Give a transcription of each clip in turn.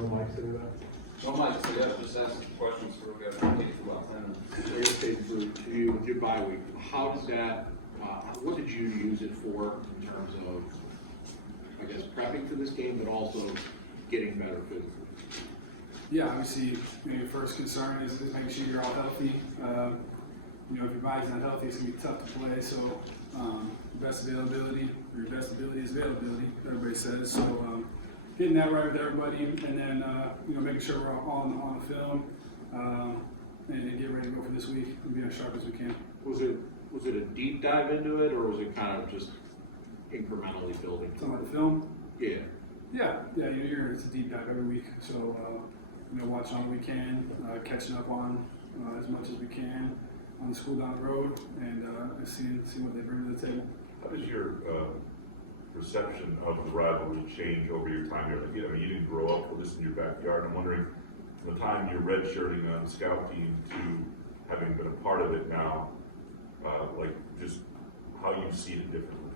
No mics in that? No, Mike, so yeah, just ask questions so we got to take it about 10 minutes. So you, with your bye week, how did that, what did you use it for in terms of, I guess, prepping for this game, but also getting better physically? Yeah, obviously, your first concern is making sure you're all healthy. If your body's not healthy, it's gonna be tough to play. So, best availability, or your best ability is availability, everybody says. So, getting that right with everybody, and then making sure we're all on the film, and get ready to go for this week and be as sharp as we can. Was it a deep dive into it, or was it kind of just incrementally building? Talking about the film? Yeah. Yeah. It's a deep dive every week. So, watching all we can, catching up on as much as we can on the school down the road, and seeing what they bring to the table. How does your perception of the rivalry change over your time here? Like, I mean, you didn't grow up with this in your backyard. I'm wondering, from the time you're redshirting on the scout team to having been a part of it now, just how you see it differently.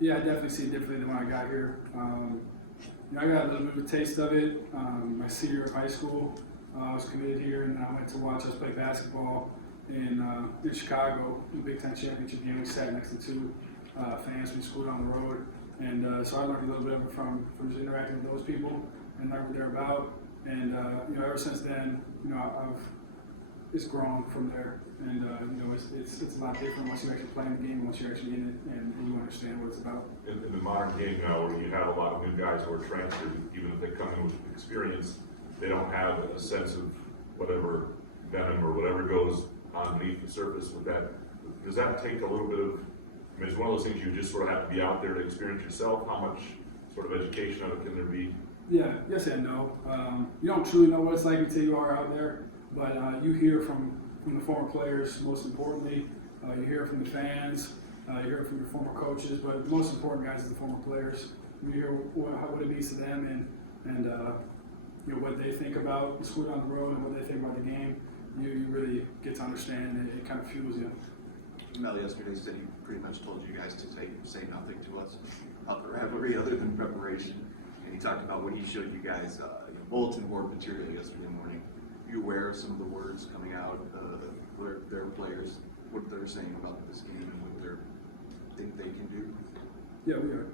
Yeah, I definitely see it differently than when I got here. I got a little bit of a taste of it. My senior year of high school, I was committed here, and then I went to watch us play basketball in Chicago, the Big Ten championship game. We sat next to two fans from school down the road, and so I learned a little bit of it from just interacting with those people and learned what they're about. And ever since then, it's grown from there. And it's a lot different once you actually play in the game, once you're actually in it, and you understand what it's about. In the modern game now, where you have a lot of new guys who are transferred, even if they come in with experience, they don't have a sense of whatever venom or whatever goes on beneath the surface with that. Does that take a little bit of, I mean, it's one of those things you just sort of have to be out there to experience yourself. How much sort of education of it can there be? Yeah, yes and no. You don't truly know what it's like until you are out there, but you hear from the former players, most importantly. You hear from the fans, you hear from your former coaches, but the most important guys are the former players. You hear what it means to them and what they think about the school down the road and what they think about the game. You really get to understand, and it kind of fuels you. Mel yesterday said he pretty much told you guys to say nothing to us about the rivalry other than preparation. And he talked about what he showed you guys, bulletin board material yesterday morning. Are you aware of some of the words coming out, their players, what they're saying about this game and what they think they can do? Yeah, we are.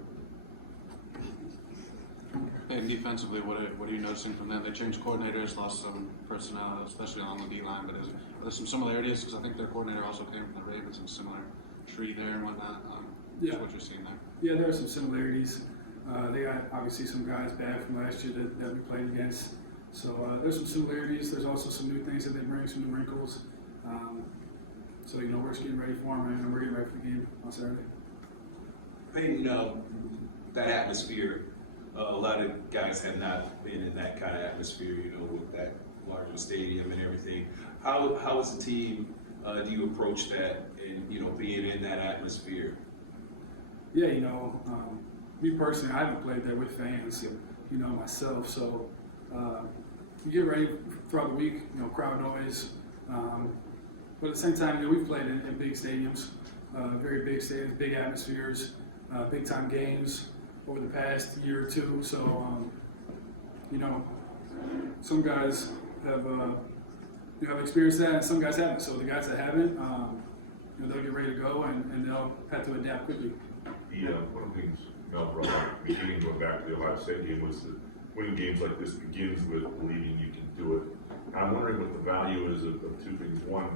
And defensively, what are you noticing from them? They changed coordinators, lost some personnel, especially on the D-line, but are there some similarities? Because I think their coordinator also came from the Ravens, and similar tree there and whatnot. Yeah. What you're seeing there. Yeah, there are some similarities. They got obviously some guys back from last year that we played against. So there's some similarities. There's also some new things that they bring, some new wrinkles. So we're just getting ready for them, and we're getting ready for the game on Saturday. Peyton, that atmosphere, a lot of guys have not been in that kind of atmosphere, with that larger stadium and everything. How as a team do you approach that and, being in that atmosphere? Yeah, me personally, I haven't played there with fans, myself. So you get ready throughout the week, crowd noise. But at the same time, we've played in big stadiums, very big stadiums, big atmospheres, big time games over the past year or two. So, some guys have experienced that, and some guys haven't. So the guys that haven't, they'll get ready to go, and they'll have to adapt quickly. One of the things Mel brought up, beginning going back to the Ohio State game, was that winning games like this begins with believing you can do it. And I'm wondering what the value is of two things. One,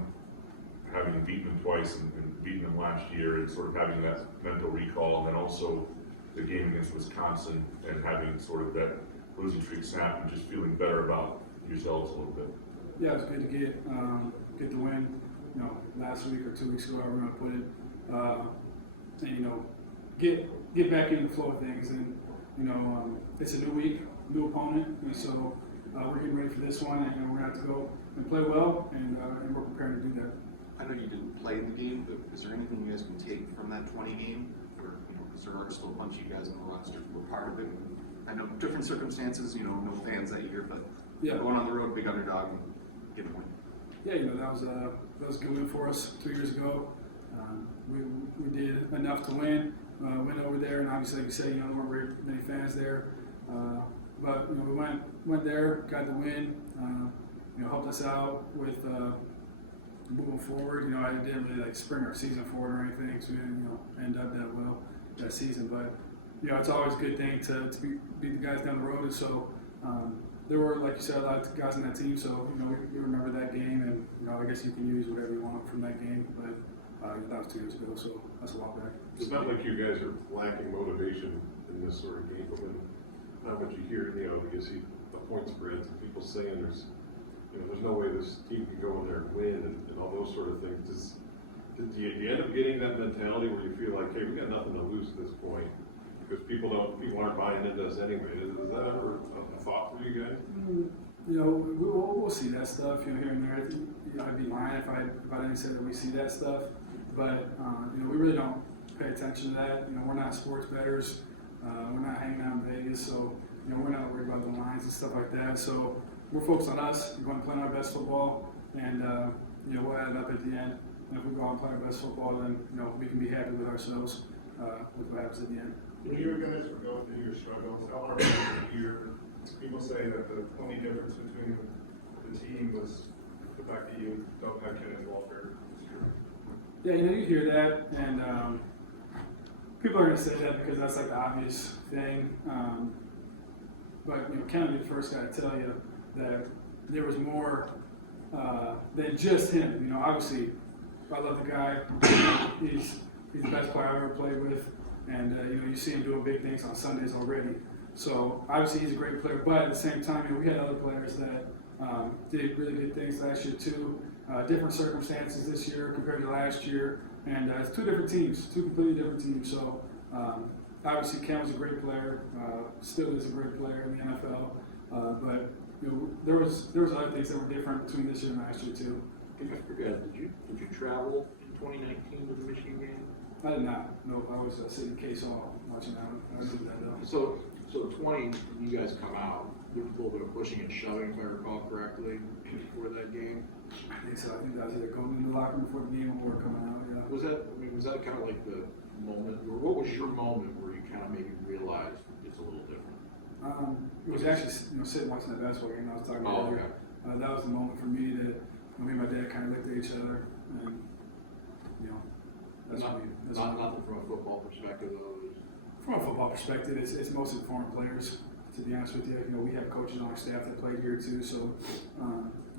having beaten them twice and beaten them last year, and sort of having that mental recall, and then also the game against Wisconsin and having sort of that losing streak snap and just feeling better about yourselves a little bit. Yeah, it's good to get the win. Last week or 2 weeks ago, however I put it, and get back in the flow of things. And it's a new week, new opponent, and so we're getting ready for this one, and we're gonna have to go and play well, and we're prepared to do that. I know you didn't play in the game, but is there anything you guys can take from that 20 game? Or, because there are still a bunch of you guys on the roster who were part of it. I know different circumstances, no fans that year, but Yeah. going on the road, big underdog, and getting a win. Yeah, that was a good win for us 2 years ago. We did enough to win. Went over there, and obviously, like you said, there weren't very many fans there. but you know, we went there, got the win. You know, helped us out with moving forward. You know, I didn't really like spring our season forward or anything, so we didn't, you know, end up that well that season. But you know, it's always a good thing to beat the guys down the road. And so there were, like you said, a lot of guys on that team. So you know, you remember that game, and you know, I guess you can use whatever you want from that game. But that was 2 years ago, so that's a while back. It's not like you guys are lacking motivation in this sort of game, but when how much you hear, you know, you see the point spreads and people saying there's no way this team can go in there and win and all those sort of things. Do you end up getting that mentality where you feel like, hey, we got nothing to lose at this point because people aren't buying into us anyway? Is that ever a thought for you guys? You know, we'll see that stuff, you know, here and there. You know, I'd be lying if I didn't say that we see that stuff. But, you know, we really don't pay attention to that. You know, we're not sports bettors. We're not hanging out in Vegas. So, you know, we're not worried about the lines and stuff like that. So we're focused on us. We're going to play our best football. And, you know, we'll add it up at the end. And if we go out and play our best football, then, you know, we can be happy with ourselves with what happens at the end. When you guys were going through your struggles, how hard was it to hear people say that the only difference between the team was the fact that you don't have Kenneth Walker this year? Yeah, you know, you hear that, and people are going to say that because that's like the obvious thing. But, you know, Ken will be the first guy to tell you that there was more than just him. You know, obviously, I love the guy. He's the best player I've ever played with. And, you know, you see him doing big things on Sundays already. So, obviously, he's a great player. But at the same time, you know, we had other players that did really good things last year, too. Different circumstances this year compared to last year. And it's two different teams, two completely different teams. So, obviously, Cam was a great player, still is a great player in the NFL. But, you know, there was other things that were different between this year and last year, too. I forgot, did you travel in 2019 with the Michigan game? I did not. No, I was sitting in Case Hall watching that. I remember that, though. So 20, you guys come out, there was a little bit of pushing and shoving, if I recall correctly, before that game. I think so. I think that was either going in the locker room before the game or coming out, yeah. Was that kind of like the moment, or what was your moment where you kind of maybe realized it's a little different? It was actually, you know, sitting watching that basketball game I was talking about earlier. That was the moment for me that me and my dad kind of looked at each other, and, you know, Nothing from a football perspective, though. From a football perspective, it's mostly foreign players, to be honest with you. You know, we have coaches on our staff that played here too, so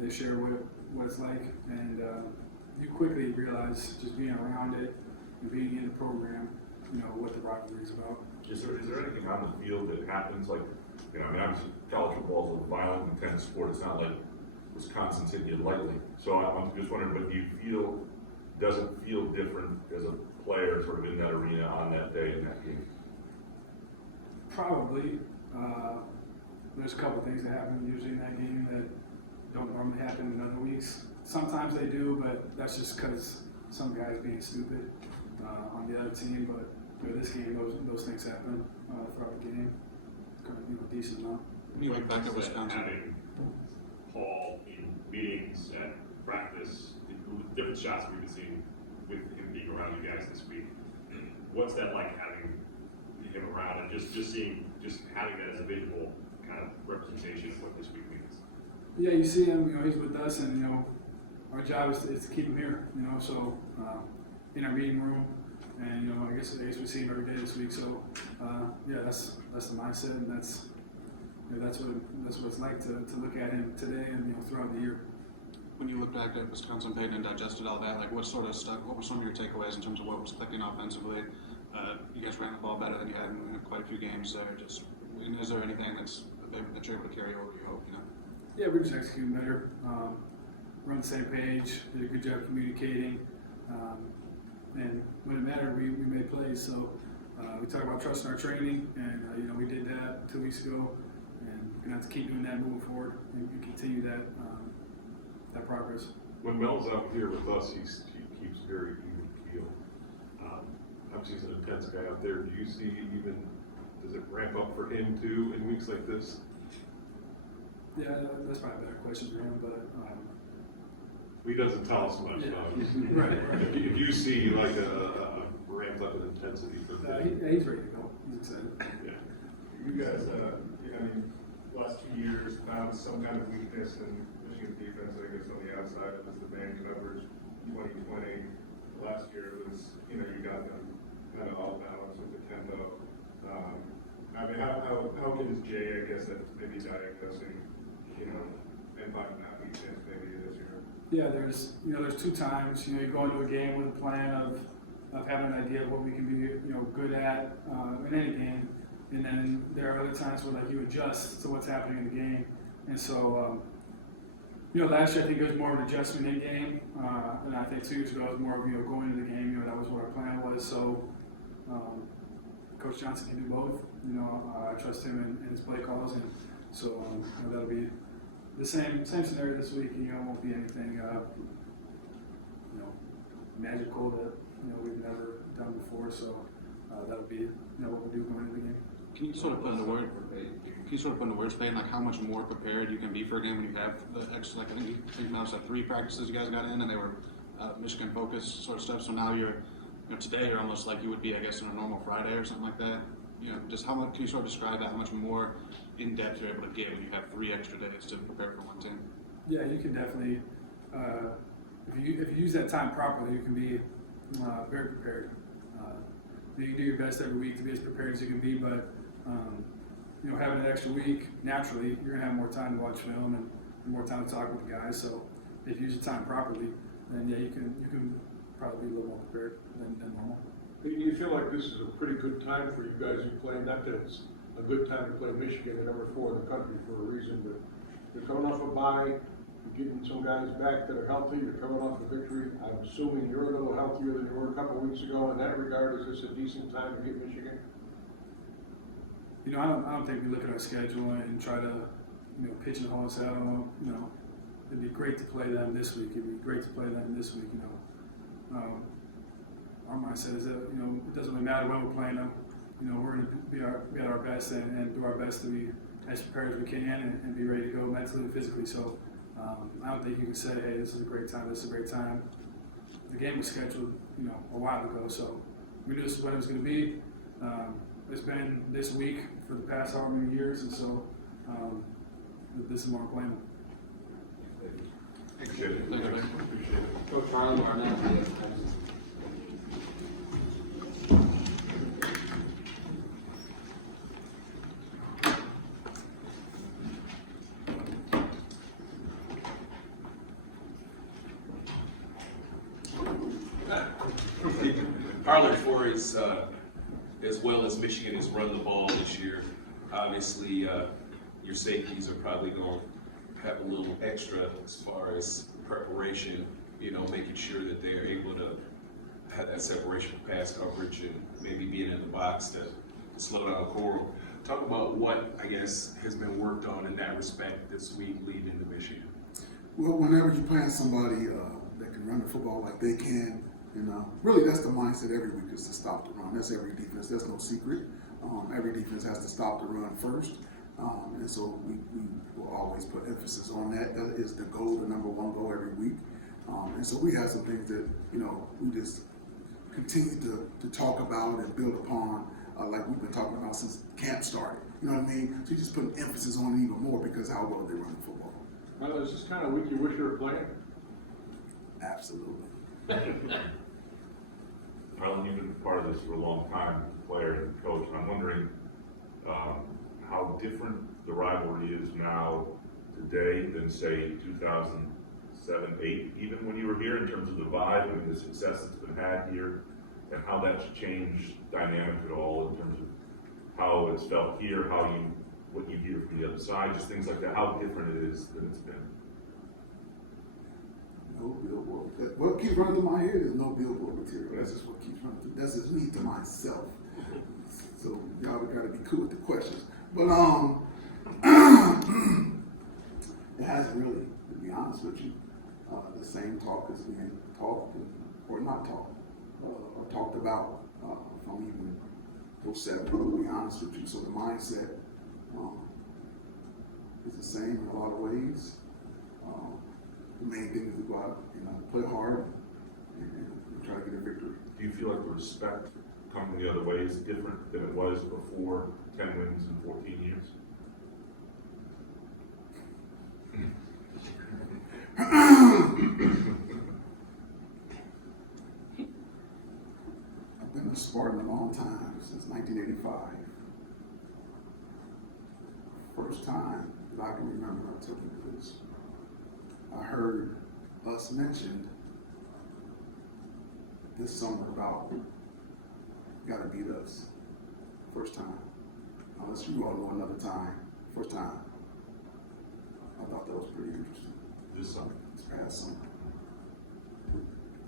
they share what it's like, and you quickly realize just being around it and being in the program, you know, what the rivalry is about. Is there anything on the field that happens, like, you know, I mean, obviously college football is a violent, intense sport. It's not like Wisconsin's hitting you lightly. So I'm just wondering, but do you doesn't feel different as a player sort of in that arena on that day in that game? Probably. There's a couple things that happen usually in that game that don't normally happen in other weeks. Sometimes they do, but that's just because some guy's being stupid on the other team. But you know, this game, those things happen throughout the game. Kind of, you know, decent amount. When you look back at Wisconsin, having Paul in meetings and practice, different shots we've been seeing with him being around you guys this week. What's that like having him around and just having that as a visual kind of representation of what this week means? Yeah, you see him. You know, he's with us, and you know, our job is to keep him here. You know, so in our meeting room, and you know, I guess we see him every day this week. So yeah, that's the mindset, and that's what it's like to look at him today and you know throughout the year. when you look back at Wisconsin Payton and digested all that, like what sort of stuff, what were some of your takeaways in terms of what was clicking offensively? You guys ran the ball better than you had in quite a few games there. Just, is there anything that you're able to carry over, you hope, you know? Yeah, we're just executing better. We're on the same page, did a good job communicating. And when it mattered, we made plays. So we talk about trusting our training, and you know, we did that 2 weeks ago, and we're gonna have to keep doing that moving forward and continue that progress. When Mel's out here with us, he keeps very even keel. Obviously, he's an intense guy out there. Do you see does it ramp up for him too in weeks like this? Yeah, that's probably a better question for him, but He doesn't tell us much. yeah. Right. If you see like a ramped up in intensity for him. He's ready to go. He's excited. Yeah. You guys, last 2 years found some kind of weakness in Michigan's defense, I guess, on the outside. It was the man coverage 2020. Last year it was, you got them kind of off balance with the tempo. I mean, how good is Jay, I guess, at maybe diagnosing, and finding that weakness maybe this year? Yeah, there's 2 times, you go into a game with a plan of having an idea of what we can be, good at in any game. And then there are other times where you adjust to what's happening in the game. And so, last year I think it was more of an adjustment in game. And I think 2 years ago it was more of, going into the game, that was what our plan was. So, Coach Johnson can do both. I trust him in his play calls. And so, that'll be the same scenario this week. It won't be anything, magical that, we've never done before. So, that'll be, what we do going into the game. Can you sort of put into words, Peyton, like how much more prepared you can be for a game when you have the extra, like I think now it's 3 practices you guys got in, and they were Michigan focused sort of stuff. So now today you're almost like you would be, I guess, on a normal Friday or something like that. Just how much can you sort of describe that? How much more in depth you're able to get when you have 3 extra days to prepare for one team? Yeah, you can definitely. If you use that time properly, you can be very prepared. You do your best every week to be as prepared as you can be, but having an extra week, naturally, you're gonna have more time to watch film and more time to talk with the guys. So if you use your time properly, then yeah, you can probably be a little more prepared than normal. Do you feel like this is a pretty good time for you guys? You play, not that it's a good time to play Michigan at number 4 in the country for a reason, but you're coming off a bye, you're getting some guys back that are healthy, you're coming off a victory. I'm assuming you're a little healthier than you were a couple of weeks ago. In that regard, is this a decent time to get Michigan? I don't think we look at our schedule and try to, pigeonhole us out. It'd be great to play them this week. It'd be great to play them this week. Our mindset is that it doesn't really matter when we're playing them. We're going to be at our best and do our best to be as prepared as we can and be ready to go mentally and physically. So I don't think you can say, hey, this is a great time. This is a great time. The game was scheduled, a while ago, so we knew this is what it was going to be. It's been this week for the past however many years, and so this is more playing. Appreciate it. Thank you, Peyton. Appreciate it. Coach Harlan, Barnett. Harlan, for as well as Michigan has run the ball this year, obviously your safeties are probably going to have a little extra as far as preparation, making sure that they're able to have that separation for pass coverage and maybe being in the box to slow down Coral. Talk about what, I guess, has been worked on in that respect this week leading into Michigan. Well, whenever you're playing somebody that can run the football like they can, really that's the mindset every week is to stop the run. That's every defense. That's no secret. Every defense has to stop the run first. And so we will always put emphasis on that. That is the goal, the number 1 goal every week. And so we have some things that, we just continue to talk about and build upon, like we've been talking about since camp started. You know what I mean? So you just put an emphasis on it even more because how well they run the football. Well, is this kind of week you wish you were playing? Absolutely. Harlan, you've been part of this for a long time, player and coach, and I'm wondering how different the rivalry is now today than, say, 2007, 8, even when you were here in terms of the vibe and the success that's been had here, and how that's changed dynamic at all in terms of how it's felt here, what you hear from the other side, just things like that, how different it is than it's been. No billboard. What keeps running through my head is no billboard material. That's just what keeps running through. That's just me to myself. So y'all got to be cool with the questions. But it hasn't really, to be honest with you, the same talk is being talked or not talked or talked about from even 07. To be honest with you, so the mindset is the same in a lot of ways. The main thing is to go out and play hard and try to get a victory. Do you feel like the respect coming the other way is different than it was before 10 wins in 14 years? I've been a Spartan a long time, since 1985. First time that I can remember I took it was, I heard us mentioned this summer about gotta beat us. First time. Unless you all know another time. First time. I thought that was pretty interesting. This summer. This past summer.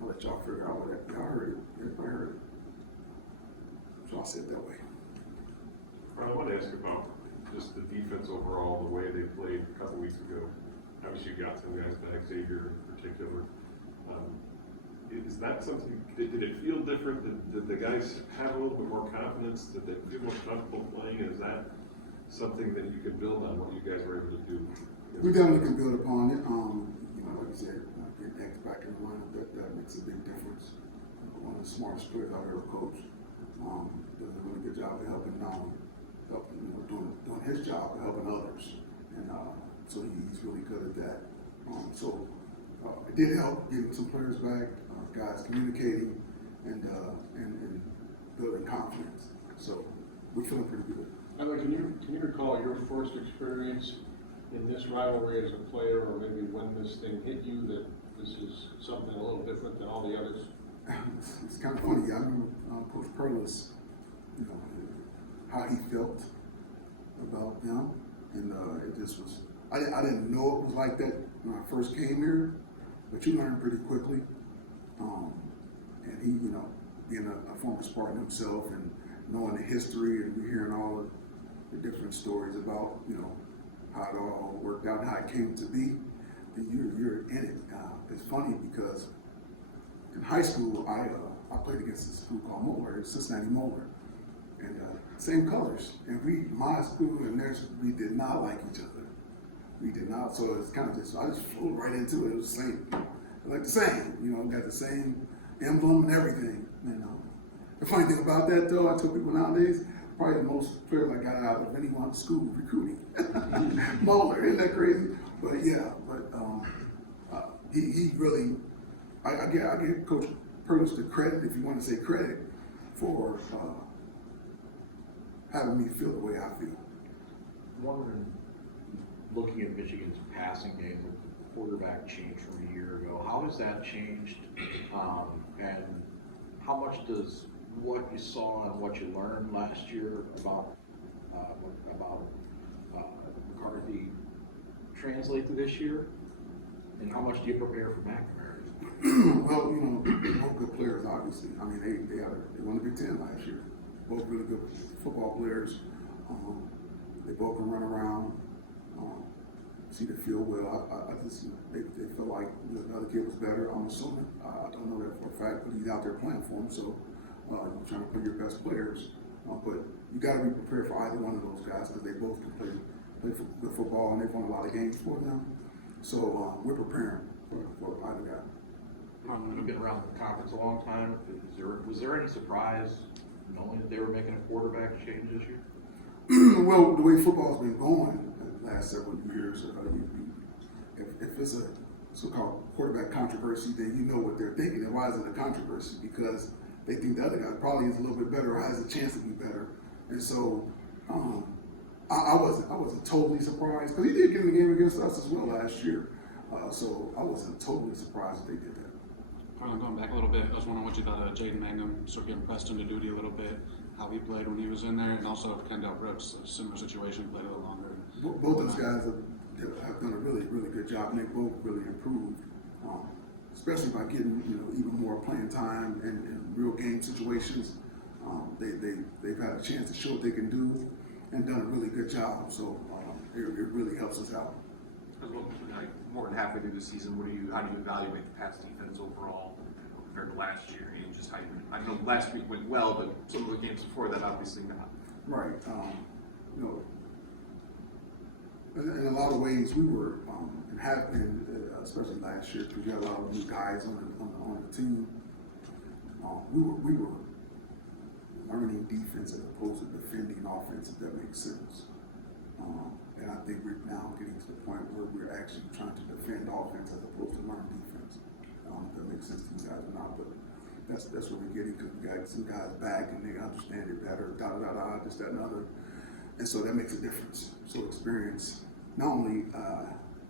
I'll let y'all figure out what that, y'all heard it. Everybody heard it. So I'll say it that way. I want to ask about just the defense overall, the way they played a couple weeks ago. Obviously, you got some guys back, Xavier in particular. Is that something, did it feel different? Did the guys have a little bit more confidence? Did they feel more comfortable playing? And is that something that you can build on what you guys were able to do? We definitely can build upon it. Like you said, getting X back in the lineup, that makes a big difference. One of the smartest players I've ever coached. Does a really good job of helping doing his job of helping others. And so he's really good at that. It did help getting some players back, guys communicating and building confidence. So we're feeling pretty good. Can you recall your first experience in this rivalry as a player, or maybe when this thing hit you that this is something a little different than all the others? It's kind of funny. I remember Coach Perlis, how he felt about them, and it just was. I didn't know it was like that when I first came here, but you learn pretty quickly. And he, being a former Spartan himself and knowing the history and hearing all of the different stories about, how it all worked out and how it came to be, then you're in it. It's funny because in high school, I played against a school called Moeller, Cincinnati Moeller, and same colors. And my school and theirs, we did not like each other. We did not, so it's kind of I just flew right into it. It was the same, like the same, got the same emblem and everything. The funny thing about that though, I tell people nowadays, probably the most players I got out of anyone school recruiting. Moeller, isn't that crazy? But yeah, he really, I give Coach Perlis the credit, if you want to say credit, for having me feel the way I feel. Wondering, looking at Michigan's passing game with the quarterback change from a year ago, how has that changed? And how much does what you saw and what you learned last year about McCarthy translate to this year? And how much do you prepare for McNamara? Well, both good players, obviously. I mean, they won the Big Ten last year. Both really good football players. They both can run around, see the field well. I just, they feel like the other kid was better. I'm assuming. I don't know that for a fact, but he's out there playing for them. So you're trying to play your best players. But you got to be prepared for either one of those guys because they both can play good football and they've won a lot of games for them. So we're preparing for either guy. You've been around the conference a long time. Was there any surprise knowing that they were making a quarterback change this year? Well, the way football's been going the last several years, if it's a so-called quarterback controversy, then you know what they're thinking. And why is it a controversy? Because they think the other guy probably is a little bit better or has a chance to be better. And so I wasn't totally surprised because he did get in the game against us as well last year. So I wasn't totally surprised that they did that. Going back a little bit, I was wondering what you thought of Jaden Mangum sort of getting pressed into duty a little bit, how he played when he was in there, and also Kendall Brooks, a similar situation, played a little longer. Both those guys have done a really, really good job, and they both really improved, especially by getting even more playing time in real game situations. They've had a chance to show what they can do and done a really good job. So it really helps us out. More than halfway through the season, how do you evaluate the pass defense overall compared to last year? And just I know last week went well, but some of the games before that obviously not. Right. In a lot of ways, we were and have been, especially last year, because we had a lot of new guys on the team. We were learning defense as opposed to defending offense, if that makes sense. And I think we're now getting to the point where we're actually trying to defend offense as opposed to learn defense. If that makes sense to you guys or not, but that's what we're getting, because we got some guys back and they understand it better, this, that, and other. And so that makes a difference. So experience, not only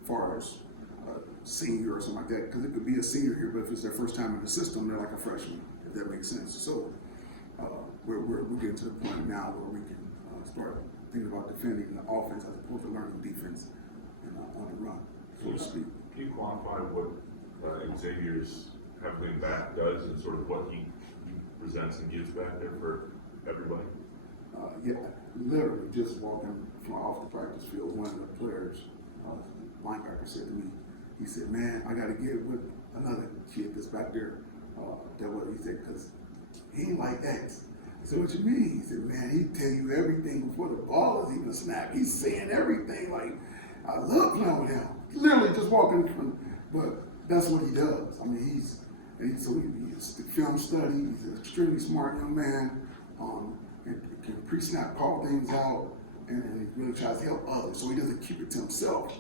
far as senior or something like that, because it could be a senior here, but if it's their first time in the system, they're like a freshman, if that makes sense. So we're getting to the point now where we can start thinking about defending the offense as opposed to learning defense and on the run, so to speak. Can you quantify what Xavier's having back does and sort of what he presents and gives back there for everybody? Yeah, literally just walking from off the practice field, one of the players, linebacker, said to me, he said, "Man, I got to get with another kid that's back there." He said, "Because he ain't like X." I said, "What you mean?" He said, "Man, he tell you everything before the ball is even snapped. He's saying everything. Like, I love playing with him." Literally just walking from, but that's what he does. I mean, he's a film study. He's an extremely smart young man. And can pre-snap call things out, and he really tries to help others. So he doesn't keep it to himself.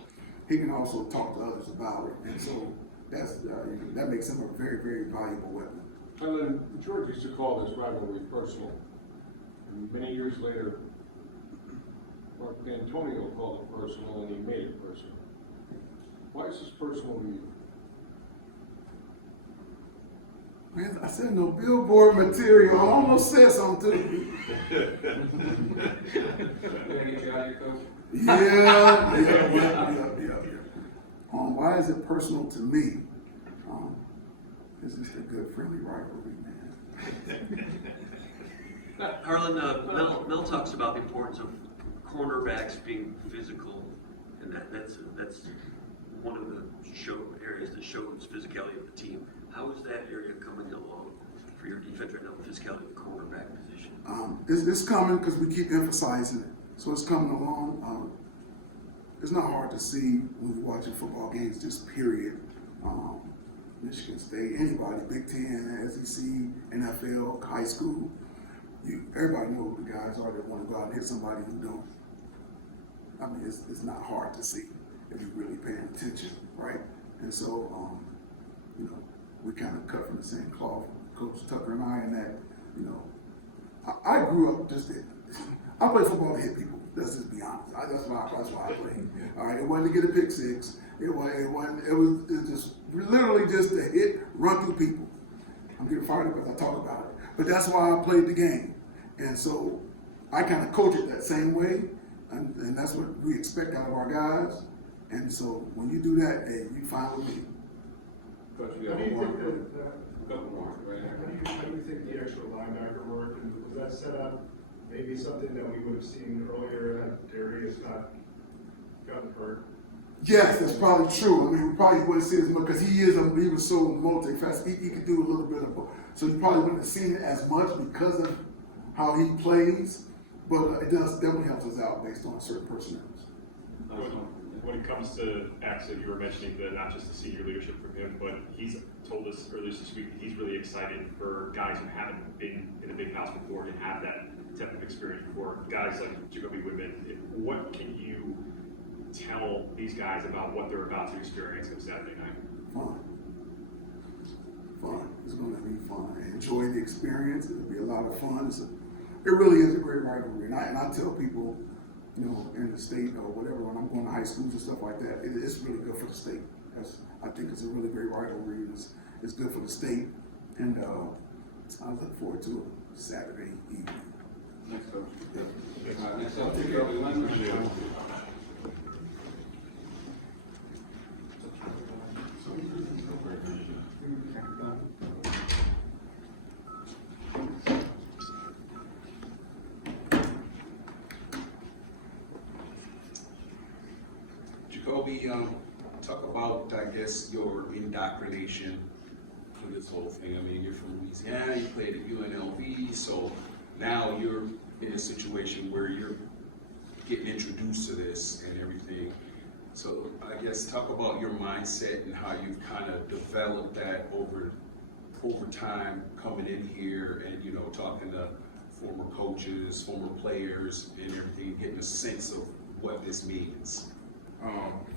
He can also talk to others about it, and so that makes him a very, very valuable weapon. And then George used to call this rivalry personal. And many years later, Mark Antonio called it personal, and he made it personal. Why is this personal to you? Man, I said no billboard material. I almost said something to you. Yeah. Why is it personal to me? It's just a good, friendly rivalry, man. Harlan, Mel talks about the importance of cornerbacks being physical, and that's one of the areas that shows physicality of the team. How is that area coming along for your defense right now, the physicality of the cornerback position? It's coming because we keep emphasizing it. So it's coming along. It's not hard to see when you're watching football games, just period. Michigan State, anybody, Big Ten, SEC, NFL, high school. Everybody knows who the guys are that want to go out and hit somebody who don't. I mean, it's not hard to see if you're really paying attention, right? And so, we kind of cut from the same cloth, Coach Tucker and I, in that, I grew up I played football to hit people. Let's just be honest. That's why I played. All right, it wasn't to get a pick six. It was just literally just to hit, run through people. I'm getting fired up as I talk about it. But that's why I played the game. And so I kind of coach it that same way. And that's what we expect out of our guys. And so when you do that, hey, you fine with me. But how do you think the extra linebacker work, and was that set up maybe something that we would have seen earlier had Darius not gotten hurt? Yes, that's probably true. I mean, we probably wouldn't see as much because he was so multifaceted. He could do a little bit of both. So you probably wouldn't have seen it as much because of how he plays. But it does definitely helps us out based on certain personnel. When it comes to X, you were mentioning that not just the senior leadership from him, but he's told us earlier this week that he's really excited for guys who haven't been in a big house before to have that type of experience before. Guys like Jacoby Woodman, what can you tell these guys about what they're about to experience on Saturday night? Fun. It's going to be fun. Enjoy the experience. It'll be a lot of fun. It really is a great rivalry. And I tell people, in the state or whatever, when I'm going to high schools and stuff like that, it's really good for the state. I think it's a really great rivalry. It's good for the state. And I look forward to it Saturday evening. Next coach. Yep. Next up, Jacoby Woodman. Jacoby, talk about, I guess, your indoctrination for this whole thing. I mean, you're from Louisiana, you played at UNLV, so now you're in a situation where you're getting introduced to this and everything. So I guess talk about your mindset and how you've kind of developed that over time coming in here and, talking to former coaches, former players and everything, getting a sense of what this means.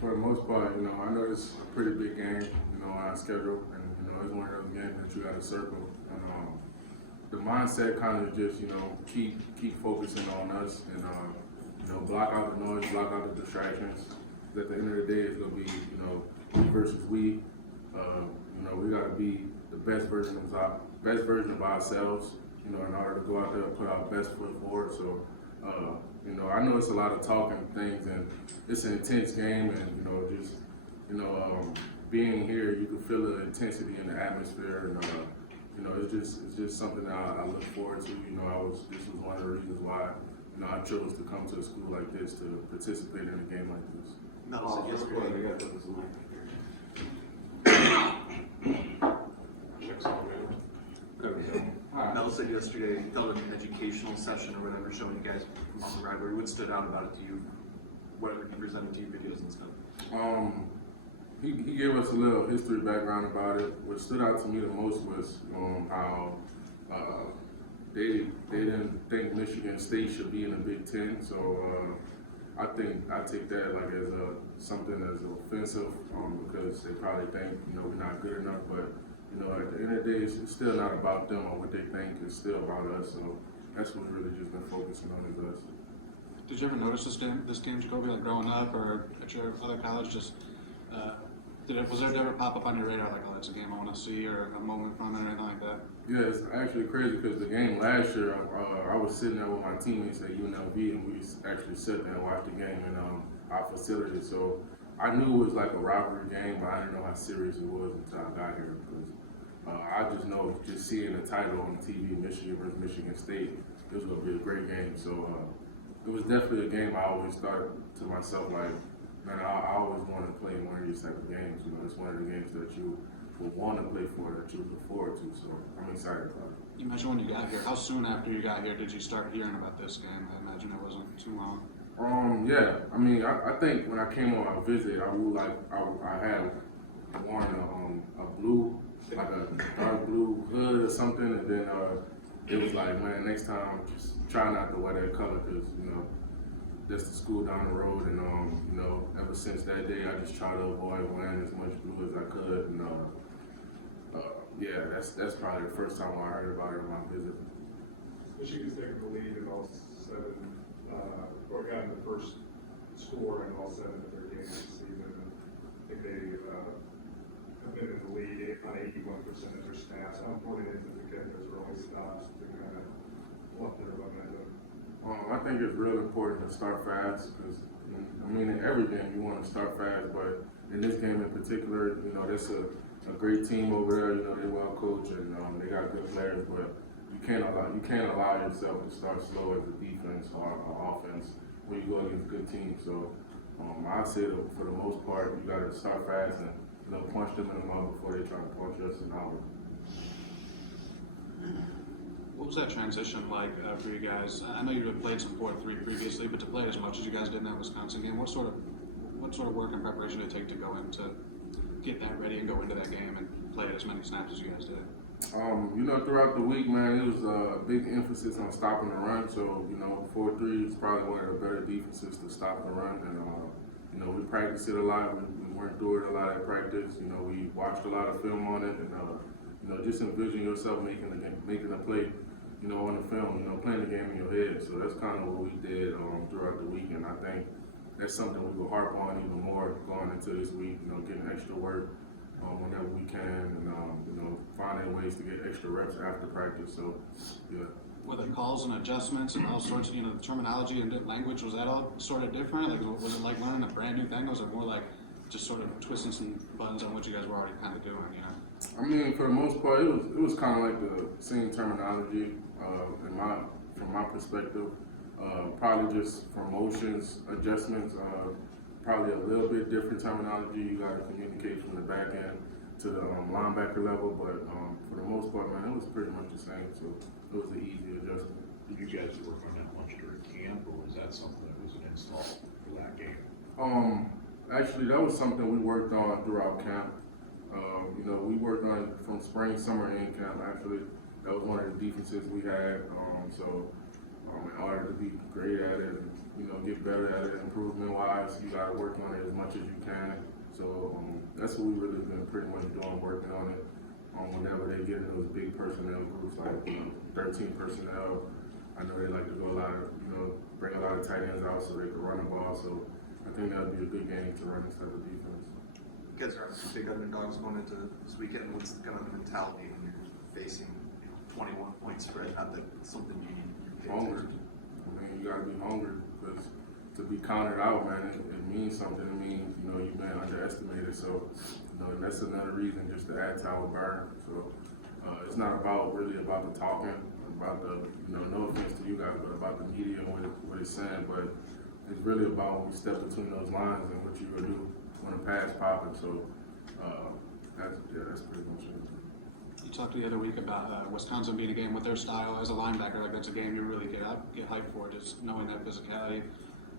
For the most part, I know this is a pretty big game, on our schedule, and know, it's one of those games that you got to circle. And the mindset kind of just, you know, keep focusing on us and, you know, block out the noise, block out the distractions. At the end of the day, it's going to be, you know, we versus we. You know, we got to be the best version of ourselves, you know, in order to go out there and put our best foot forward. So, you know, I know it's a lot of talking things and it's an intense game and, you know, just, you know, being here, you can feel the intensity in the atmosphere and, you know, it's just something that I look forward to. You know, this was one of the reasons why, you know, I chose to come to a school like this to participate in a game like this. Mel said yesterday, Checks on me. Mel said yesterday he held an educational session or whatever, showing you guys on the rivalry. What stood out about it to you? Whatever he presented to you, videos and stuff. He gave us a little history background about it. What stood out to me the most was how they didn't think Michigan State should be in the Big Ten. So I take that like as something as offensive because they probably think, you know, we're not good enough. But you know, at the end of the day, it's still not about them or what they think. It's still about us. So that's what we've really just been focusing on is us. Did you ever notice this game, Jacoby, like growing up or at your other college? Just was there ever pop up on your radar like, oh, that's a game I want to see, or a moment from it, or anything like that? Yeah, it's actually crazy because the game last year, I was sitting there with my teammates at UNLV, and we actually sat there and watched the game in our facility. So I knew it was like a rivalry game, but I didn't know how serious it was until I got here because I just know just seeing the title on TV, Michigan versus Michigan State, it was going to be a great game. So it was definitely a game I always thought to myself, like, man, I always want to play in one of these type of games. You know, it's one of the games that you would want to play for, that you look forward to. So I'm excited about it. You mentioned when you got here. How soon after you got here did you start hearing about this game? I imagine it wasn't too long. Yeah. I mean, I think when I came on a visit, I had worn a blue, like a dark blue hood or something, and then it was like, man, next time just try not to wear that color because, you know, that's the school down the road, and you know, ever since that day, I just try to avoid wearing as much blue as I could, and yeah, that's probably the first time I heard about it on my visit. Michigan's taken the lead in all 7, or gotten the first score in all 7 of their games this season. I think they have been in the lead on 81% of their snaps. How important is it to get those early stops to kind of flip their momentum? I think it's real important to start fast because, I mean, in every game you want to start fast, but in this game in particular, you know, that's a great team over there. You know, they're well coached and they got good players, but you can't allow yourself to start slow as a defense or offense when you go against good teams. So I say that for the most part, you got to start fast and, you know, punch them in the mouth before they try to punch us in our. What was that transition like for you guys? I know you had played some 4-3 previously, but to play as much as you guys did in that Wisconsin game, what sort of work and preparation did it take to go into get that ready and go into that game and play as many snaps as you guys did? You know, throughout the week, man, it was a big emphasis on stopping the run. So, you know, 4-3 is probably one of the better defenses to stop the run. And, you know, we practiced it a lot. We went through it a lot at practice. You know, we watched a lot of film on it. And, you know, just envision yourself making a play, you know, on the film, you know, playing the game in your head. So that's kind of what we did throughout the week. And I think that's something we will harp on even more going into this week, you know, getting extra work whenever we can, and you know, finding ways to get extra reps after practice. So, yeah. Were the calls and adjustments and all sorts of, you know, the terminology and language, was that all sort of different? Like, was it like learning a brand new thing, or was it more like just sort of twisting some buttons on what you guys were already kind of doing, you know? I mean, for the most part, it was kind of like the same terminology from my perspective. Probably just from motions, adjustments, probably a little bit different terminology. You got to communicate from the back end to the linebacker level, but for the most part, man, it was pretty much the same. So it was an easy adjustment. Did you guys work on that much during camp, or was that something that was an install for that game? Actually, that was something we worked on throughout camp. You know, we worked on it from spring, summer, and camp. Actually, that was one of the defenses we had. In order to be great at it, and, you know, get better at it, improvement-wise, you got to work on it as much as you can. So that's what we really been pretty much doing, working on it. whenever they get in those big personnel groups, like 13 personnel. I know they like to go a lot of, bring a lot of tight ends out so they can run the ball. So I think that would be a good game to run this type of defense. You guys are big underdogs going into this weekend. What's kind of the mentality when you're facing 21-point spread? Not that it's something you need to pay Hungry. attention to. I mean, you gotta be hungry because to be counted out, man, it means something. It means, you've been underestimated. So, and that's another reason just to add to our burn. So, it's not really about the talking, about the, no offense to you guys, but about the media and what it's saying. But it's really about when we step between those lines and what you gonna do when the pass popping. So, that's pretty much it. You talked the other week about Wisconsin being a game with their style as a linebacker. Like that's a game you really get hyped for, just knowing that physicality.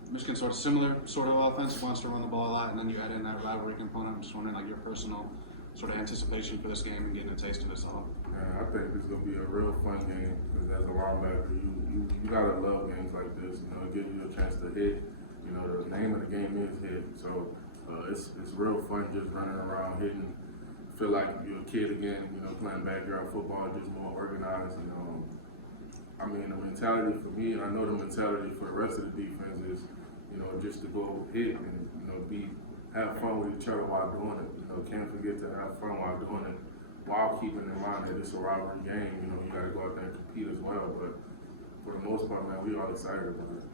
Michigan sort of similar sort of offense, wants to run the ball a lot, and then you add in that rivalry component. I'm just wondering, like, your personal sort of anticipation for this game and getting a taste of this all. Yeah, I think this is gonna be a real fun game because as a linebacker, you gotta love games like this. It gives you a chance to hit. The name of the game is hit, so it's real fun just running around hitting. Feel like you're a kid again. Playing backyard football, just more organized. And I mean, the mentality for me, and I know the mentality for the rest of the defense is, just to go hit and have fun with each other while doing it. Can't forget to have fun while doing it, while keeping in mind that it's a rivalry game. You got to go out there and compete as well. But for the most part, man, we all excited about it.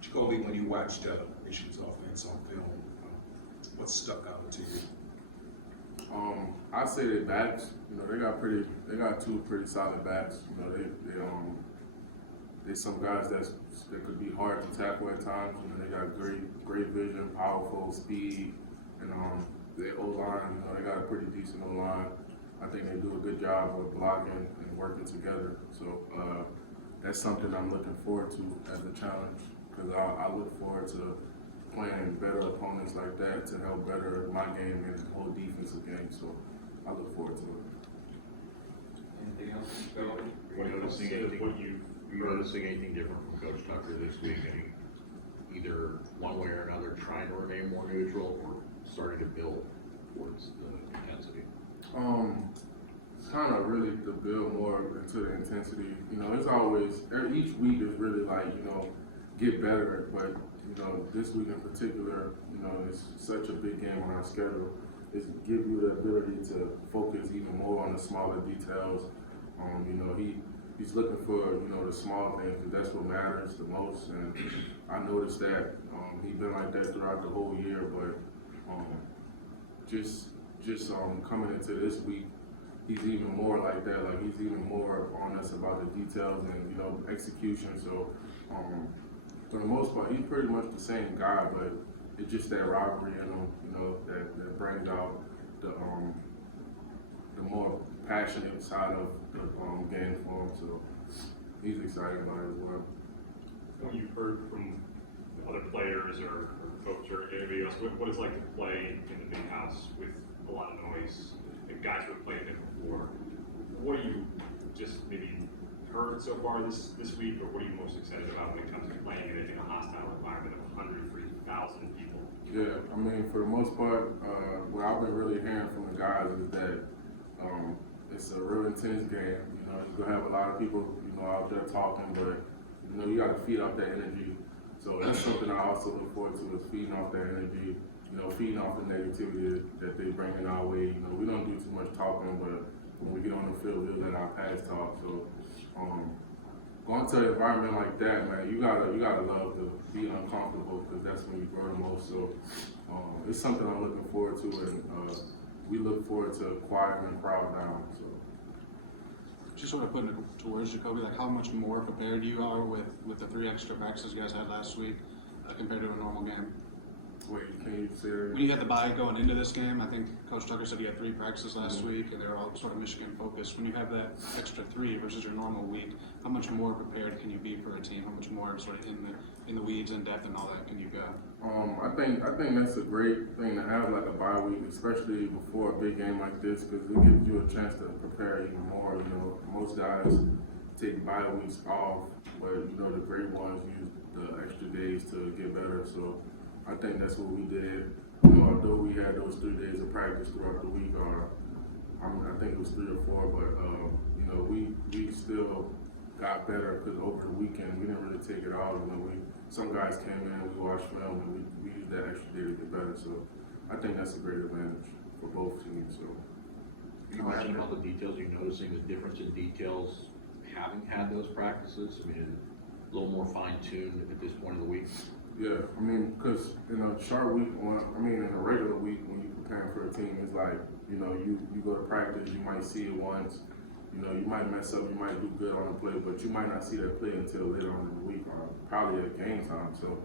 Jacoby, when you watched Michigan's offense on film, what stuck out to you? I say their backs. They got two pretty solid backs. There's some guys that could be hard to tackle at times. They got great vision, powerful speed, and their O-line. They got a pretty decent O-line. I think they do a good job of blocking and working together. So that's something I'm looking forward to as a challenge because I look forward to playing better opponents like that to help better my game and the whole defensive game. So I look forward to it. Anything else? What Are you noticing anything different from Coach Tucker this week? Either one way or another, trying to remain more neutral or starting to build towards the intensity? It's kind of really to build more into the intensity. It's always, each week is really like, get better. But, this week in particular, it's such a big game on our schedule. It's give you the ability to focus even more on the smaller details. He's looking for, the small things, because that's what matters the most. And I noticed that he's been like that throughout the whole year. But just coming into this week, he's even more like that. Like he's even more on us about the details and execution. So for the most part, he's pretty much the same guy, but it's just that rivalry in him, that brings out the more passionate side of the game for him. So he's excited about it as well. When you've heard from other players or coach or anybody else, what it's like to play in the big house with a lot of noise and guys who have played it before, what do you just maybe heard so far this week, or what are you most excited about when it comes to playing in a hostile environment of 103,000 people? Yeah, I mean, for the most part, what I've been really hearing from the guys is that it's a real intense game. You're gonna have a lot of people, out there talking, but you got to feed off that energy. So that's something I also look forward to, is feeding off that energy. Feeding off the negativity that they bring in our way. We don't do too much talking, but when we get on the field, we let our pass talk. So going to an environment like that, man, you gotta love to be uncomfortable, because that's when you grow the most. So it's something I'm looking forward to, and we look forward to quieting the crowd down. So Just sort of putting it towards Jacoby, like how much more prepared you are with the 3 extra practices you guys had last week compared to a normal game? wait, can you say that? When you had the bye going into this game, I think Coach Tucker said he had 3 practices last week, and they were all sort of Michigan focused. When you have that extra 3 versus your normal week, how much more prepared can you be for a team? How much more sort of in the weeds, in depth, and all that can you go? I think that's a great thing to have, like a bye week, especially before a big game like this, because it gives you a chance to prepare even more. Most guys take bye weeks off, but the great ones use the extra days to get better. So I think that's what we did. you know, although we had those 3 days of practice throughout the week, or I think it was 3 or 4, but you know, we still got better because over the weekend we didn't really take it all. You know, some guys came in, we watched film, and we used that extra day to get better. So I think that's a great advantage for both teams. So. You mentioned all the details, you're noticing the difference in details having had those practices? I mean, a little more fine-tuned at this point of the week? Yeah, I mean, because in a short week, in a regular week, when you're preparing for a team, it's like, you know, you go to practice, you might see it once, you know, you might mess up, you might do good on a play, but you might not see that play until later on in the week, or probably at game time. So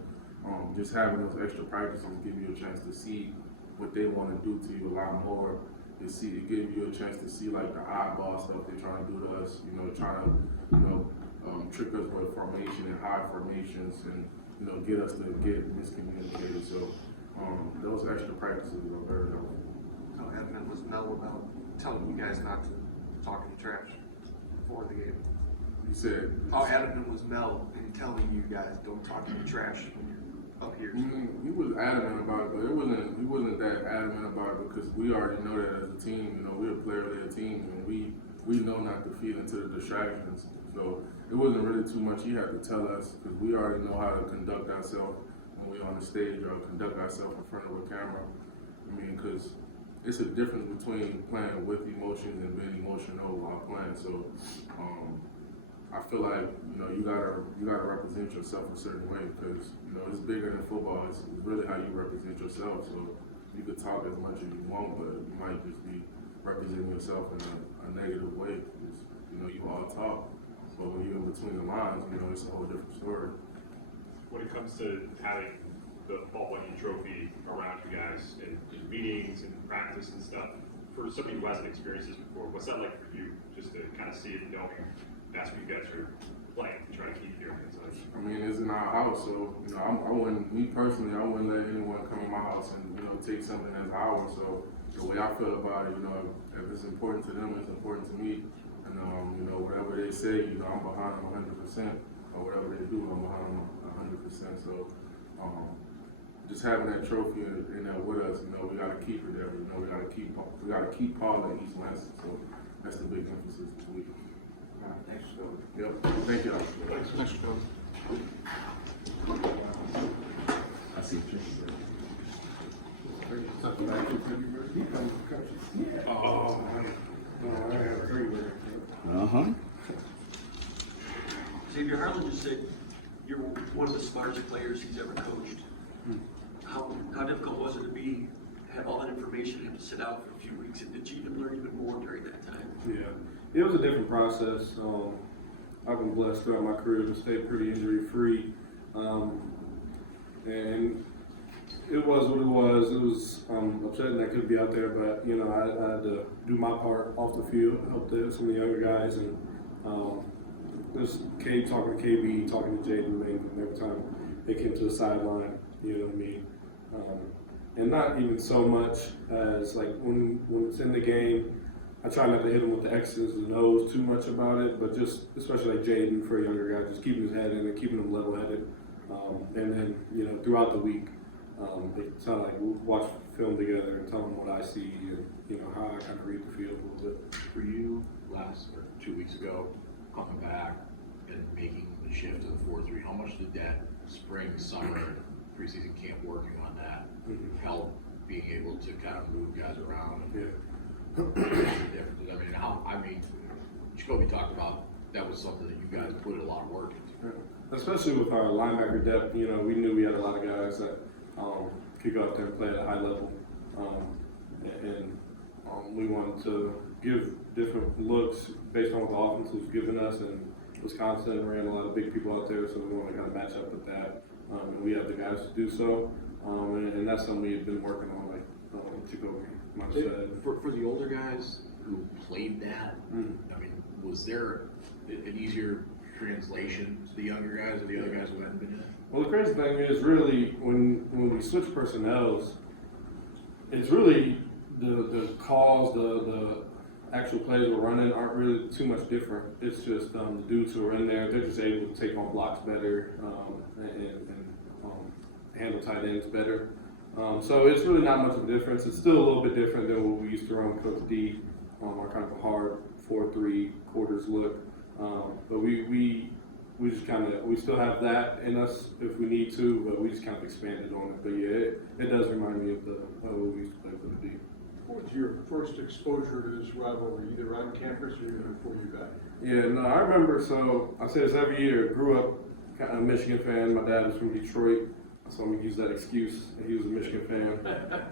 just having those extra practices give you a chance to see what they want to do to you a lot more. It gives you a chance to see like the oddball stuff they're trying to do to us, you know, trying to, you know, trick us with formation and high formations and, you know, get us to get miscommunicated. So those extra practices are very helpful. So Edmund was Mel about telling you guys not to talk any trash before the game. You said. How adamant was Mel in telling you guys don't talk any trash when you're up here? He was adamant about it, but he wasn't that adamant about it because we already know that as a team. You know, we're a player-led team, and we know not to feed into the distractions. So it wasn't really too much he had to tell us because we already know how to conduct ourselves when we're on the stage or conduct ourselves in front of a camera. I mean, because it's a difference between playing with emotions and being emotional while playing. So I feel like, you know, you gotta represent yourself a certain way because, you know, it's bigger than football. It's really how you represent yourself. So you could talk as much as you want, but you might just be representing yourself in a negative way because, you know, you all talk. But when you're in between the lines, you know, it's a whole different story. When it comes to having the Paul Bunyan Trophy around you guys in meetings and practice and stuff, for somebody who hasn't experienced this before, what's that like for you? Just to kind of see it, knowing that's what you guys are playing to try to keep your hands on. I mean, it's in our house, so, you know, I wouldn't let anyone come in my house and, you know, take something that's ours. So the way I feel about it, you know, if it's important to them, it's important to me. And, you know, whatever they say, you know, I'm behind them 100%. Or whatever they do, I'm behind them 100%. So just having that trophy in there with us, you know, we got to keep it there. You know, we got to keep Paul in East Lansing. So that's the big emphasis this week. Thanks, Phil. Yep. Thank y'all. Thanks, Phil. I see you. Xavier, Harlan just said you're one of the smartest players he's ever coached. How difficult was it to have all that information, have to sit out for a few weeks, and did you even learn even more during that time? Yeah, it was a different process. I've been blessed throughout my career to stay pretty injury-free, and it was what it was. It was upsetting I couldn't be out there, but you know, I had to do my part off the field, help some of the younger guys, and just talking to KB, talking to Jaden, and every time they came to the sideline, you know what I mean. And not even so much as like when it's in the game, I try not to hit him with the X's and O's too much about it, but just especially like Jaden for a younger guy, just keeping his head in and keeping him level-headed. And then, you know, throughout the week, it's kind of like we'll watch film together and tell him what I see and, you know, how I kind of read the field a little bit. For you, 2 weeks ago, coming back and making the shift to the 4-3, how much did that spring, summer, preseason camp working on that help being able to kind of move guys around? And differences? I mean, Jacoby talked about that was something that you guys put a lot of work into. Especially with our linebacker depth, you know, we knew we had a lot of guys that could go out there and play at a high level. And we wanted to give different looks based on what the offense was giving us. And Wisconsin ran a lot of big people out there, so we want to kind of match up with that. And we have the guys to do so. And that's something we've been working on, like Jacoby might have said. For the older guys who played that, I mean, was there an easier translation to the younger guys or the other guys who hadn't been in it? Well, the crazy thing is really when we switch personnels, it's really the calls, the actual plays we're running aren't really too much different. It's just the dudes who are in there, they're just able to take on blocks better and handle tight ends better. So it's really not much of a difference. It's still a little bit different than what we used to run with Coach D, our kind of a hard 4-3 quarters look. But we just we still have that in us if we need to, but we just kind of expanded on it. But yeah, it does remind me of what we used to play for the D. What was your first exposure to this rivalry, either on campus or even before you got here? Yeah, no, I remember, so I say this every year, grew up kind of a Michigan fan. My dad was from Detroit, so I'm gonna use that excuse. He was a Michigan fan.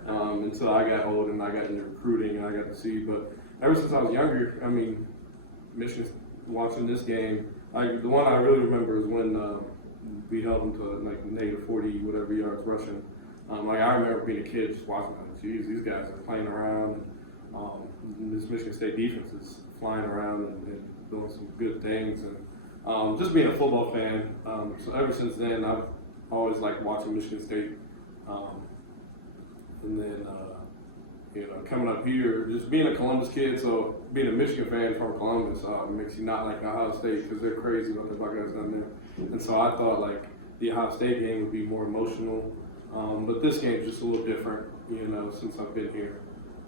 Until I got old and I got into recruiting and I got to see, but ever since I was younger, I mean, Michigan, watching this game, the one I really remember is when we held them to like negative 40 whatever yards rushing. I remember being a kid just watching them. Geez, these guys are playing around, and this Michigan State defense is flying around and doing some good things. And just being a football fan, so ever since then, I've always liked watching Michigan State. And then, coming up here, just being a Columbus kid, so being a Michigan fan from Columbus makes you not like Ohio State because they're crazy what the Buckeyes done there. And so I thought the Ohio State game would be more emotional. But this game's just a little different, since I've been here.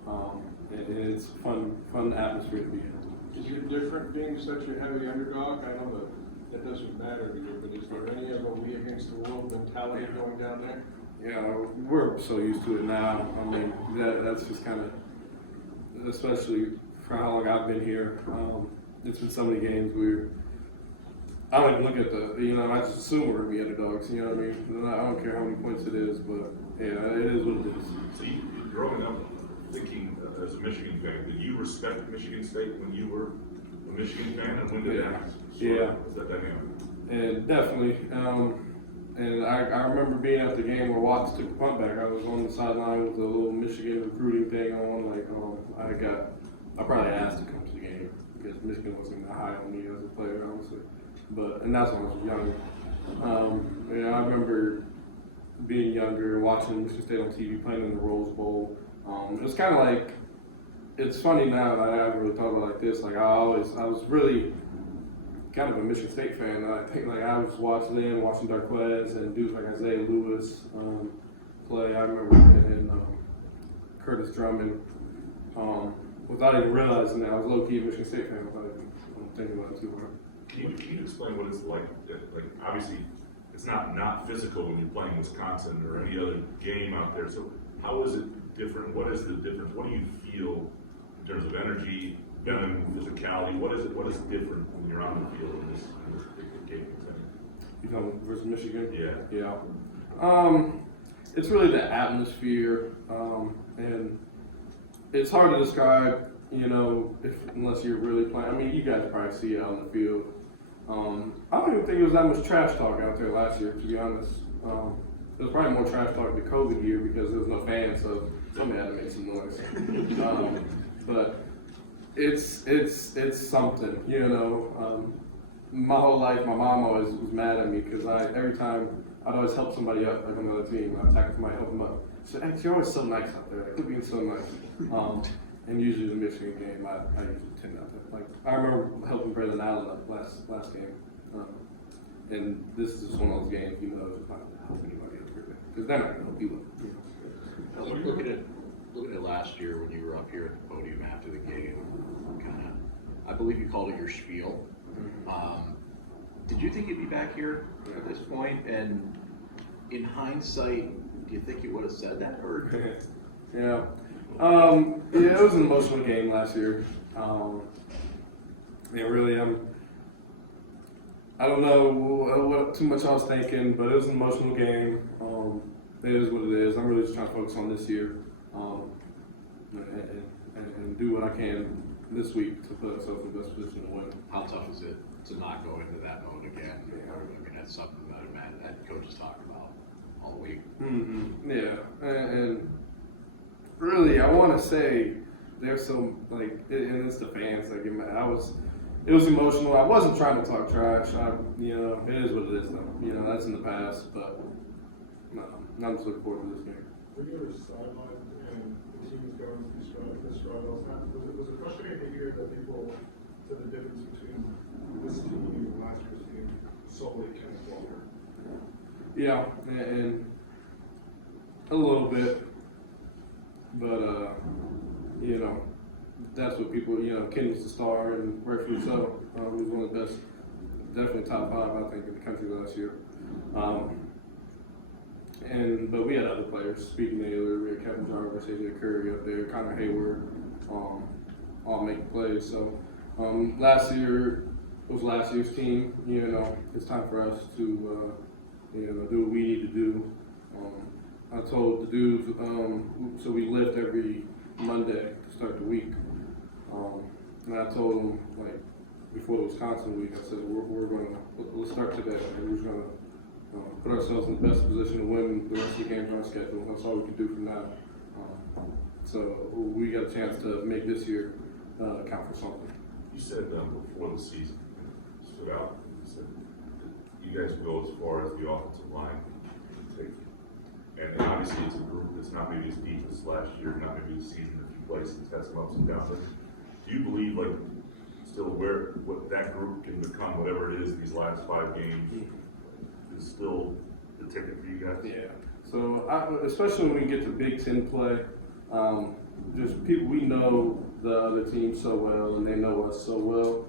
And it's a fun atmosphere to be in. Is it different being such a heavy underdog? I know that doesn't matter to you, but is there any of a we against the world mentality going down there? Yeah, we're so used to it now. I mean, that's just kind of, especially for how long I've been here. It's been so many games where I don't even look at I just assume we're going to be underdogs, you know what I mean? I don't care how many points it is, but yeah, it is what it is. So you, growing up thinking as a Michigan fan, did you respect Michigan State when you were a Michigan fan, and when did that? Was that dynamic? And definitely. And I remember being at the game where Watts took the punt back. I was on the sideline with a little Michigan recruiting thing on. I probably asked to come to the game because Michigan wasn't that high on me as a player, honestly. And that's when I was young. I remember being younger and watching Michigan State on TV playing in the Rose Bowl. It was kind of like, it's funny now that I haven't really thought about it like this. I was really kind of a Michigan State fan. I think I was watching Darquez and dudes like Isaiah Lewis play. I remember and Curtis Drummond. Without even realizing that I was low key a Michigan State fan without even thinking about it too hard. Can you explain what it's like? Like obviously, it's not physical when you're playing Wisconsin or any other game out there. So how is it different? What is the difference? What do you feel in terms of energy, venom, physicality? What is different when you're on the field in this particular game? You talking versus Michigan? Yeah. Yeah. It's really the atmosphere, and it's hard to describe, unless you're really playing. I mean, you guys probably see it on the field. I don't even think it was that much trash talk out there last year, to be honest. There was probably more trash talk the COVID year because there was no fans, so somebody had to make some noise. But it's something, my whole life, my mom always was mad at me because every time I'd always help somebody up, like another team. I'd tackle somebody, help them up. She said, "Hey, you're always so nice out there. Quit being so nice." And usually the Michigan game, I usually tend not to. I remember helping Braylon Allen last game. And this is just one of those games, just not to help anybody up here. Because they're not going to help you up. Looking at last year when you were up here at the podium after the game, I believe you called it your spiel. Did you think you'd be back here at this point? And in hindsight, do you think you would have said that? Or Yeah. It was an emotional game last year. Really, I don't know what too much I was thinking, but it was an emotional game. It is what it is. I'm really just trying to focus on this year and do what I can this week to put ourselves in the best position to win. how tough is it to not go into that mode again? I mean, that's something that coaches talk about all week. Mm-hmm. Yeah, and really, I want to say there's some and it's the fans that get mad. It was emotional. I wasn't trying to talk trash. It is what it is, though. That's in the past, but I'm just looking forward to this game. Were you ever sidelined and the team was going through the struggles? Was it frustrating to hear that people said the difference between this team and last year's team solely Kenneth Walker? Yeah, and A little bit, but you know, that's what people, you know, Ken was the star, and rightfully so. He was one of the best, definitely top 5, I think, in the country last year. But we had other players. Speaking Naylor, we had Kevin Jarvis, AJ Curry up there, Connor Hayward, all making plays. So last year was last year's team. You know, it's time for us to you know, do what we need to do. I told the dudes, so we lift every Monday to start the week. And I told them, like, before the Wisconsin week, I said, let's start today. We're just going to put ourselves in the best position to win the rest of the games on our schedule. That's all we can do from now. So we got a chance to make this year count for something. You said before the season stood out, you said that you guys go as far as the offensive line can take you. And obviously it's a group that's not maybe as deep as last year, not maybe this season, a few places, has some ups and downs. But do you believe, like, still what that group can become, whatever it is, these last 5 games, is still the ticket for you guys? Yeah. So especially when we get to Big Ten play, just people, we know the other team so well, and they know us so well.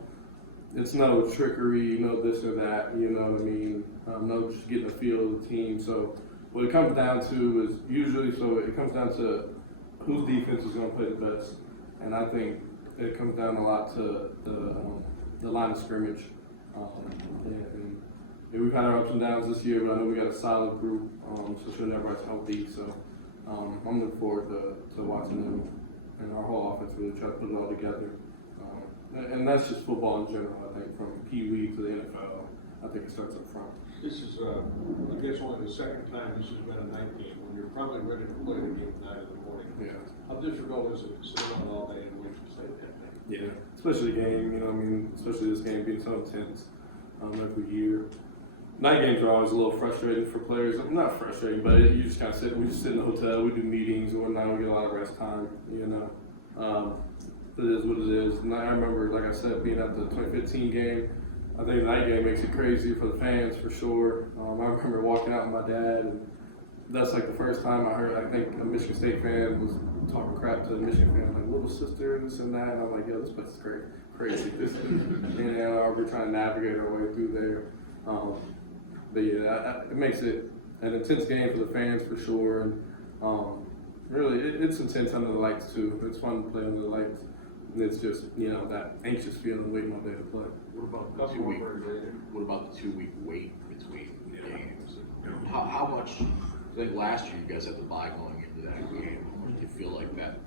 It's no trickery, no this or that, you know what I mean? No just getting a feel of the team. So what it comes down to is usually, it comes down to whose defense is going to play the best. And I think it comes down a lot to the line of scrimmage. And we've had our ups and downs this year, but I know we got a solid group, especially when everybody's healthy. So I'm looking forward to watching them and our whole offense really try to put it all together. And that's just football in general, I think, from Pee Wee to the NFL. I think it starts up front. This is, I guess, only the second time this has been a night game, when you're probably ready to play the game at 9 in the morning. Yeah. How difficult is it to sit on all day and wait to play that day? Yeah, especially the game, you know, I mean, especially this game being so intense every year. Night games are always a little frustrating for players. Not frustrating, but you just kind of sit. We just sit in the hotel. We do meetings and whatnot. We get a lot of rest time. You know, it is what it is. And I remember, like I said, being at the 2015 game. I think the night game makes it crazy for the fans for sure. I remember walking out with my dad, and that's like the first time I heard. I think a Michigan State fan was talking crap to a Michigan fan, like little sister and this and that. And I'm like, yo, this place is crazy. This, and we're trying to navigate our way through there. But yeah, it makes it an intense game for the fans for sure, and really it's intense under the lights too. It's fun to play under the lights, and it's just, you know, that anxious feeling waiting all day to play. What about the 2 week? What about the 2 week wait between games? How much? I think last year you guys had the bye going into that game. How much do you feel like that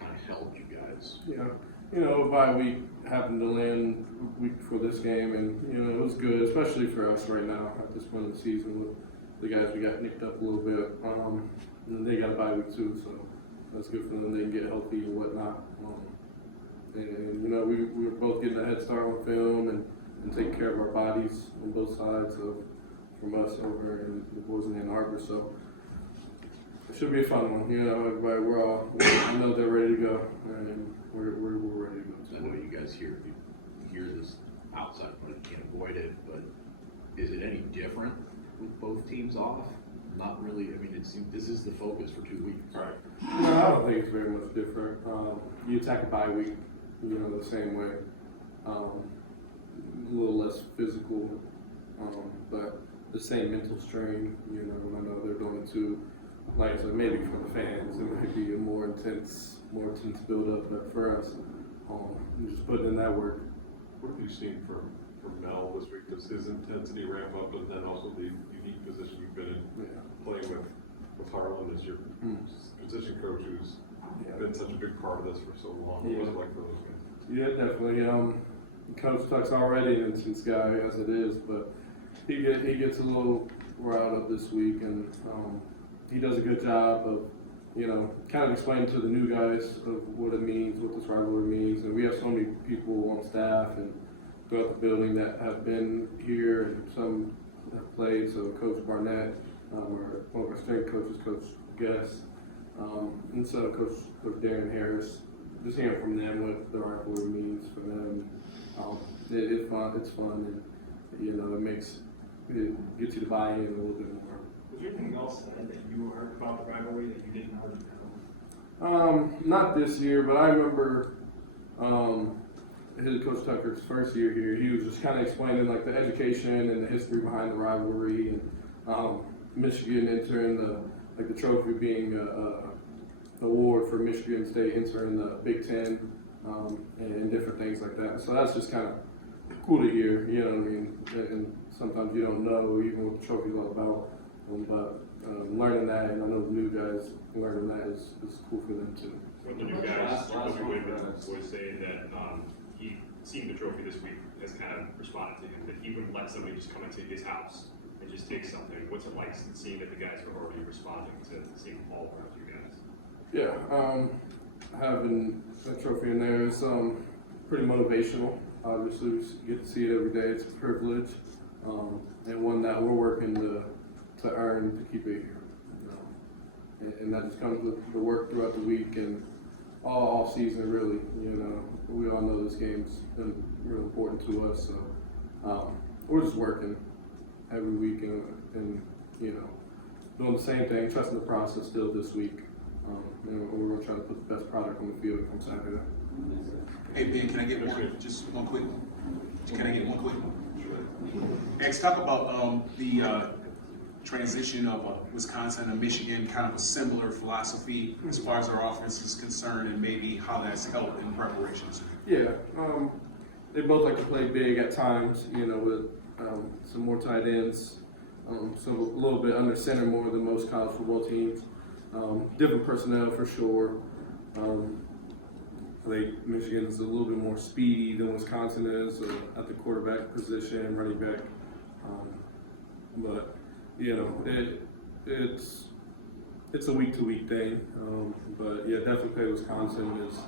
kind of helped you guys? Yeah, you know, bye week happened to land week before this game, and you know it was good, especially for us right now at this point of the season with the guys we got nicked up a little bit. And they got a bye week too, so that's good for them. They can get healthy and whatnot. And you know, we were both getting a head start on film and taking care of our bodies on both sides from us over in the boys in Ann Arbor. So it should be a fun one. You know, everybody, I know they're ready to go, and we're ready to go. I know you guys hear this outside, but you can't avoid it. But is it any different with both teams off? Not really. I mean, it seems this is the focus for 2 weeks. Right. No, I don't think it's very much different. You attack a bye week, you know, the same way. A little less physical, but the same mental strain. You know, I know they're doing it too. Like I said, maybe for the fans, it might be a more intense build up. But for us, we just put in that work. What have you seen from Mel this week? Does his intensity ramp up, and then also the unique position you've been in, playing with Harlan as your position coach, who's been such a big part of this for so long? What was it like for those guys? Yeah, definitely. Coach Tuck's already an intense guy as it is, but he gets a little riled up this week, and he does a good job of, you know, kind of explaining to the new guys of what it means, what this rivalry means. And we have so many people on staff and throughout the building that have been here, and some have played. So Coach Barnett, one of our strength coaches, Coach Guess, and so Coach Darren Harris. Just hearing from them what the rivalry means for them. It's fun, and you know, it gets you to buy in a little bit more. Was there anything else that you or about the rivalry that you didn't already know? Not this year, but I remember his Coach Tucker's first year here. He was just kind of explaining like the education and the history behind the rivalry, and Michigan entering the trophy being a award for Michigan State entering the Big Ten, and different things like that. So that's just kind of cool to hear. You know what I mean? And sometimes you don't know even what the trophy's all about. But learning that, and I know the new guys learning that is cool for them too. One of the new guys, Jacoby Whitman, was saying that he, seeing the trophy this week, has kind of responded to him, that he wouldn't let somebody just come into his house and just take something. What's it like seeing that the guys are already responding to seeing Paul around you guys? Yeah, having that trophy in there is pretty motivational. Obviously, we get to see it every day. It's a privilege, and one that we're working to earn to keep it here. And that just comes with the work throughout the week and all season, really. You know, we all know this game's been real important to us, so we're just working every week and you know, doing the same thing, trusting the process still this week. You know, we're gonna try to put the best product on the field come Saturday. Hey Ben, can I get one quick one? Can I get one quick one? Let's talk about the transition of Wisconsin and Michigan, kind of a similar philosophy as far as our offense is concerned, and maybe how that's helped in preparations. Yeah, they both like to play big at times, you know, with some more tight ends, so a little bit under center more than most college football teams. Different personnel for sure. I think Michigan is a little bit more speedy than Wisconsin is at the quarterback position, running back. But you know, it's a week-to-week thing. But yeah, definitely play Wisconsin is,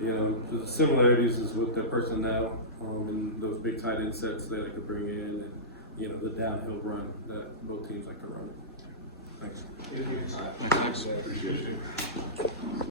you know, the similarities is with the personnel and those big tight end sets they like to bring in, and you know, the downhill run that both teams like to run. Thanks. Thanks. Appreciate it.